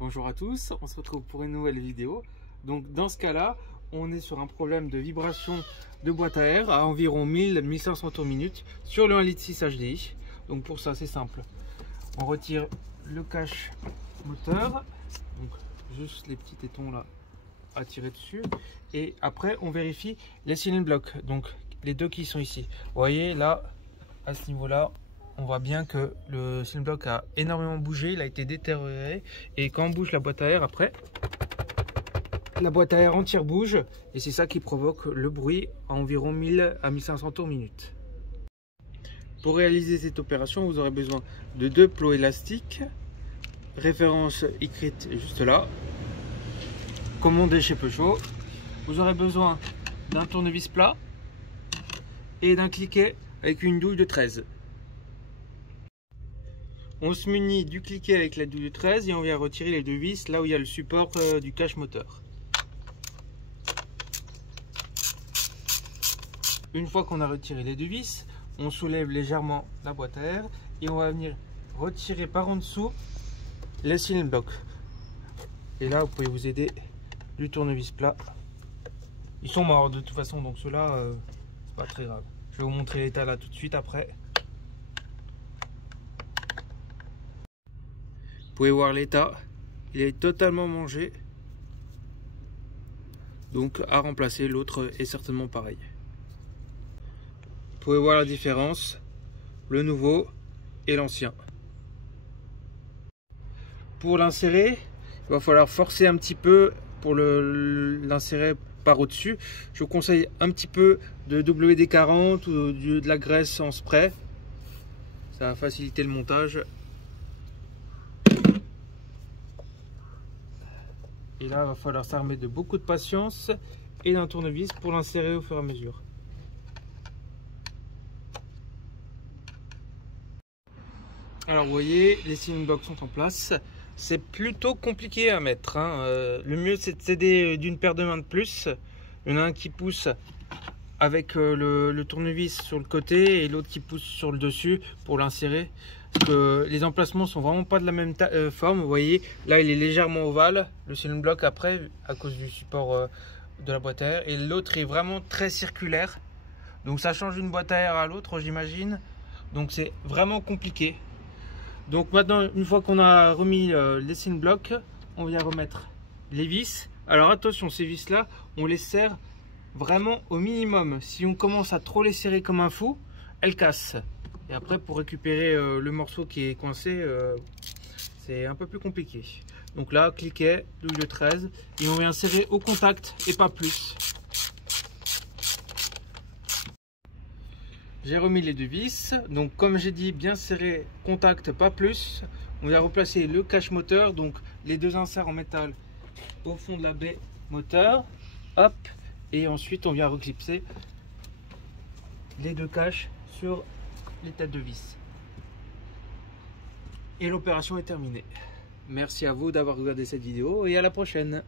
Bonjour à tous, on se retrouve pour une nouvelle vidéo. Donc dans ce cas-là, on est sur un problème de vibration de boîte à air à environ 1000-1500 tours minute sur le 1,6 litre HDI. Donc pour ça c'est simple, on retire le cache moteur, donc juste les petits tétons là à tirer dessus, et après on vérifie les cylindres blocs, donc les deux qui sont ici. Vous voyez là, à ce niveau là, on voit bien que le cylindre bloc a énormément bougé, il a été détérioré, et quand on bouge la boîte à air, après la boîte à air entière bouge, et c'est ça qui provoque le bruit à environ 1000 à 1500 tours minute. Pour réaliser cette opération, vous aurez besoin de deux plots élastiques, référence écrite juste là, commandé chez Peugeot. Vous aurez besoin d'un tournevis plat et d'un cliquet avec une douille de 13. On se munit du cliquet avec la douille de 13 et on vient retirer les deux vis là où il y a le support du cache moteur. Une fois qu'on a retiré les deux vis, on soulève légèrement la boîte à air et on va venir retirer par en dessous les cylindres blocs. Et là vous pouvez vous aider du tournevis plat. Ils sont morts de toute façon, donc ceux-là c'est pas très grave. Je vais vous montrer l'état là tout de suite après. Vous pouvez voir l'état, il est totalement mangé, donc à remplacer. L'autre est certainement pareil. Vous pouvez voir la différence, le nouveau et l'ancien. Pour l'insérer, il va falloir forcer un petit peu pour l'insérer par au-dessus. Je vous conseille un petit peu de WD-40 ou de la graisse en spray, ça va faciliter le montage. Et là, il va falloir s'armer de beaucoup de patience et d'un tournevis pour l'insérer au fur et à mesure. Alors vous voyez, les cylindres blocs sont en place. C'est plutôt compliqué à mettre, hein. Le mieux c'est de s'aider d'une paire de mains de plus. Il y en a un qui pousse avec le tournevis sur le côté et l'autre qui pousse sur le dessus pour l'insérer. Parce que les emplacements sont vraiment pas de la même forme. Vous voyez, là il est légèrement ovale, le cylindre bloc après, à cause du support de la boîte à air. Et l'autre est vraiment très circulaire. Donc ça change d'une boîte à air à l'autre, j'imagine. Donc c'est vraiment compliqué. Donc maintenant, une fois qu'on a remis les cylindres blocs, on vient remettre les vis. Alors attention, ces vis là, on les serre vraiment au minimum. Si on commence à trop les serrer comme un fou, elles cassent. Et après, pour récupérer le morceau qui est coincé, c'est un peu plus compliqué. Donc là, cliquet, douille de 13, et on vient serrer au contact et pas plus. J'ai remis les deux vis, donc comme j'ai dit, bien serré, contact, pas plus. On va replacer le cache moteur, donc les deux inserts en métal au fond de la baie moteur, hop, et ensuite on vient reclipser les deux caches sur les têtes de vis. Et l'opération est terminée. Merci à vous d'avoir regardé cette vidéo et à la prochaine.